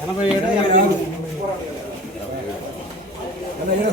ఎనభై ఏడు ఎనభై ఆరు ఎనభై ఏడు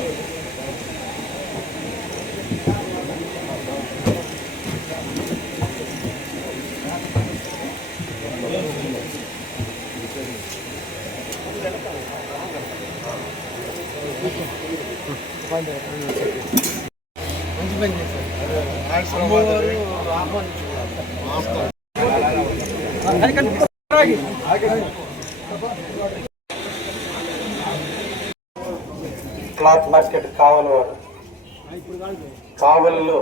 మంచి పని క్లాత్ మార్కెట్ కావలి వారు కావలిలో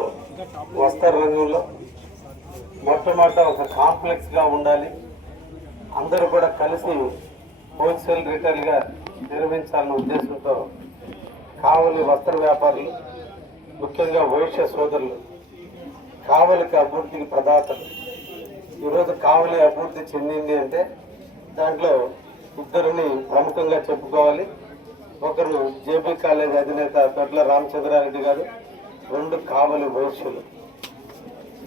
వస్త్ర రంగంలో మొట్టమొదట ఒక కాంప్లెక్స్గా ఉండాలి. అందరూ కూడా కలిసి హోల్సేల్ రిటైల్గా నిర్వహించాలన్న ఉద్దేశంతో కావలి వస్త్ర వ్యాపారులు ముఖ్యంగా వైశ్య సోదరులు కావలికి అభివృద్ధికి ప్రదాతలు. ఈరోజు కావలి అభివృద్ధి చెందింది అంటే దాంట్లో ఇద్దరిని ప్రముఖంగా చెప్పుకోవాలి. ఒకరు జేబీ కాలేజ్ అధినేత దొడ్ల రామచంద్రారెడ్డి గారు రెండు కావలి వైశ్యులు.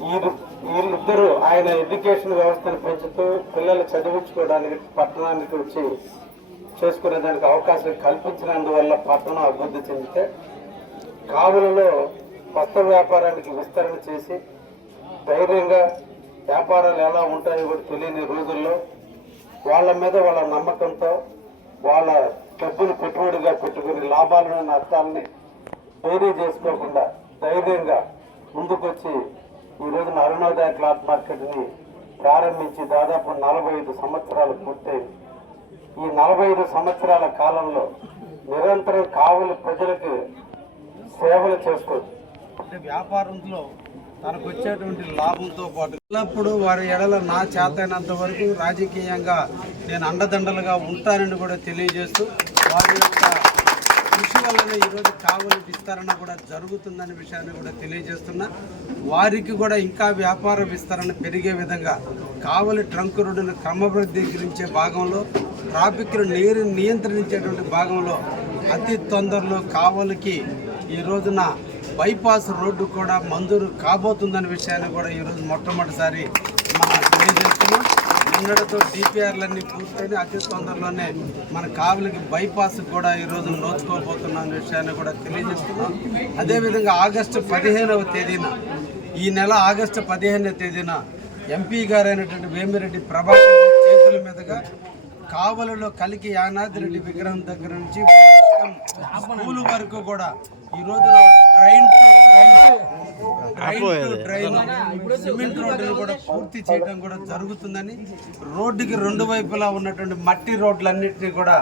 వీరు వీళ్ళిద్దరూ ఆయన ఎడ్యుకేషన్ వ్యవస్థను పెంచుతూ పిల్లలు చదివించుకోవడానికి పట్టణానికి వచ్చి చేసుకునే దానికి అవకాశం కల్పించినందువల్ల పట్టణం అభివృద్ధి చెందితే కావులలో కొత్త వ్యాపారానికి విస్తరణ చేసి ధైర్యంగా వ్యాపారాలు ఎలా ఉంటాయో కూడా తెలియని రోజుల్లో వాళ్ళ మీద వాళ్ళ నమ్మకంతో వాళ్ళ డబ్బులు పెట్టుబడిగా పెట్టుకుని లాభాలను నష్టాలని వేరీ చేసుకోకుండా ధైర్యంగా ముందుకొచ్చి ఈ రోజున అరుణోదయ క్లాత్ మార్కెట్ని ప్రారంభించి దాదాపు నలభై ఐదు సంవత్సరాలు పూర్తయింది. ఈ నలభై ఐదు సంవత్సరాల కాలంలో నిరంతరం కావలి ప్రజలకు సేవలు చేసుకోవచ్చు అంటే వ్యాపారంలో తనకు వచ్చేటువంటి లాభంతో పాటు ఎల్లప్పుడూ వారి ఎడల నా చేతైనంత వరకు రాజకీయంగా నేను అండదండలుగా ఉంటానని కూడా తెలియజేస్తూ వారి యొక్క కృషి ఈరోజు కావలి విస్తరణ కూడా జరుగుతుందనే విషయాన్ని కూడా తెలియజేస్తున్నా. వారికి కూడా ఇంకా వ్యాపార విస్తరణ పెరిగే విధంగా కావలి ట్రంక్ రోడ్డును క్రమబద్ధీకరించే భాగంలో ట్రాఫిక్ను నీరు నియంత్రించేటువంటి భాగంలో అతి తొందరలో కావలికి ఈ రోజున బైపాస్ రోడ్డు కూడా మంజూరు కాబోతుందనే విషయాన్ని కూడా ఈరోజు మొట్టమొదటిసారి మనం తెలియజేస్తున్నాం. కన్నడతో డిపిఆర్లన్నీ పూర్తయిన అతి తొందరలోనే మన కావులకి బైపాస్ కూడా ఈరోజు నోచుకోబోతున్నాం విషయాన్ని కూడా తెలియజేస్తున్నాం. అదేవిధంగా ఆగస్టు పదిహేనవ తేదీన ఈ నెల ఆగస్టు పదిహేనవ తేదీన ఎంపీ గారైనటువంటి వేమిరెడ్డి ప్రభాకర్ చేతుల మీదుగా కావలలో కలికి యానాది రెడ్డి విగ్రహం దగ్గర నుంచి స్కూలు వరకు కూడా ఈ రోజున ట్రైన్ ట్రైన్ సిమెంట్ రోడ్డును కూడా పూర్తి చేయడం కూడా జరుగుతుందని రోడ్డుకి రెండు వైపులా ఉన్నటువంటి మట్టి రోడ్లన్నింటినీ కూడా